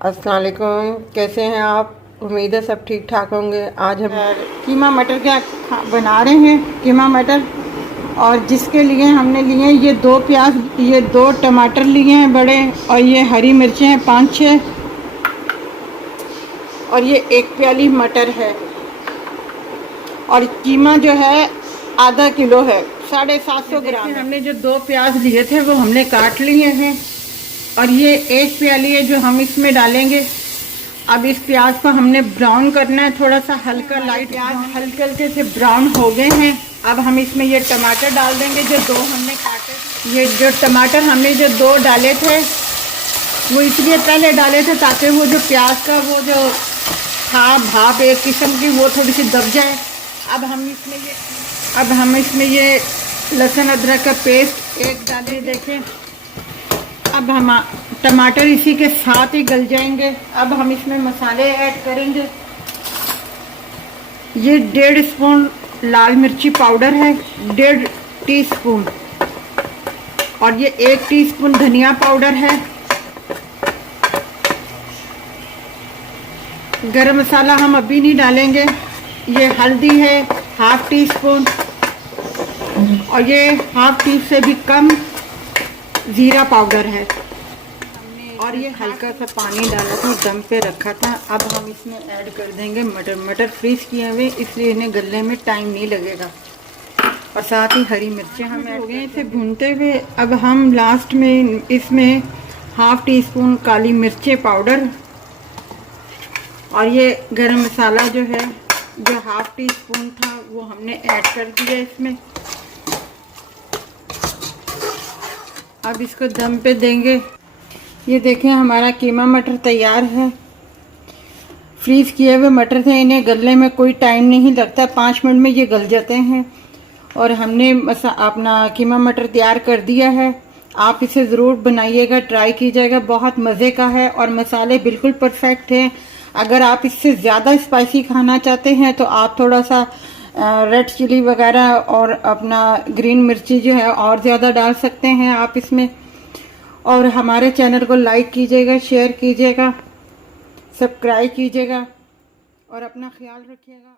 अस्सलाम वालेकुम, कैसे हैं आप? उम्मीद है सब ठीक ठाक होंगे। आज हम कीमा मटर का बना रहे हैं, कीमा मटर। और जिसके लिए हमने लिए ये 2 प्याज, ये 2 टमाटर लिए हैं बड़े, और ये हरी मिर्चें हैं 5-6, और ये 1 प्याली मटर है। और कीमा जो है आधा किलो है, 750 ग्राम। हमने जो 2 प्याज लिए थे वो हमने काट लिए हैं, और ये 1 प्याली है जो हम इसमें डालेंगे। अब इस प्याज को हमने ब्राउन करना है, थोड़ा सा हल्का लाइट। प्याज हल्के हल्के से ब्राउन हो गए हैं। अब हम इसमें ये टमाटर डाल देंगे जो 2 हमने काटे। ये जो टमाटर हमने जो 2 डाले थे वो इसलिए पहले डाले थे ताकि वो जो प्याज का वो जो था भाप एक किस्म की वो थोड़ी सी दब जाए। अब हम इसमें ये लहसुन अदरक का पेस्ट 1 डाले। देखें, अब हम टमाटर इसी के साथ ही गल जाएंगे। अब हम इसमें मसाले ऐड करेंगे। ये 1.5 स्पून लाल मिर्ची पाउडर है, 1.5 टीस्पून, और ये 1 टीस्पून धनिया पाउडर है। गरम मसाला हम अभी नहीं डालेंगे। ये हल्दी है 1/2 टीस्पून, और ये 1/2 टी से भी कम ज़ीरा पाउडर है। और ये हल्का सा पानी डाला था, दम पे रखा था। अब हम इसमें ऐड कर देंगे मटर फ्रीज किए हुए, इसलिए इन्हें गलने में टाइम नहीं लगेगा। और साथ ही हरी मिर्चें हम ऐड हो गए इसे भूनते हुए। अब हम लास्ट में इसमें 1/2 टीस्पून काली मिर्चें पाउडर, और ये गरम मसाला जो है जो 1/2 टीस्पून था वो हमने ऐड कर दिया इसमें। अब इसको दम पे देंगे। ये देखें, हमारा कीमा मटर तैयार है। फ्रीज़ किए हुए मटर थे, इन्हें गलने में कोई टाइम नहीं लगता, 5 मिनट में ये गल जाते हैं। और हमने अपना कीमा मटर तैयार कर दिया है। आप इसे ज़रूर बनाइएगा, ट्राई कीजिएगा, बहुत मज़े का है और मसाले बिल्कुल परफेक्ट हैं। अगर आप इससे ज़्यादा स्पाइसी खाना चाहते हैं तो आप थोड़ा सा रेड चिली वगैरह और अपना ग्रीन मिर्ची जो है और ज़्यादा डाल सकते हैं आप इसमें। और हमारे चैनल को लाइक कीजिएगा, शेयर कीजिएगा, सब्सक्राइब कीजिएगा, और अपना ख्याल रखिएगा।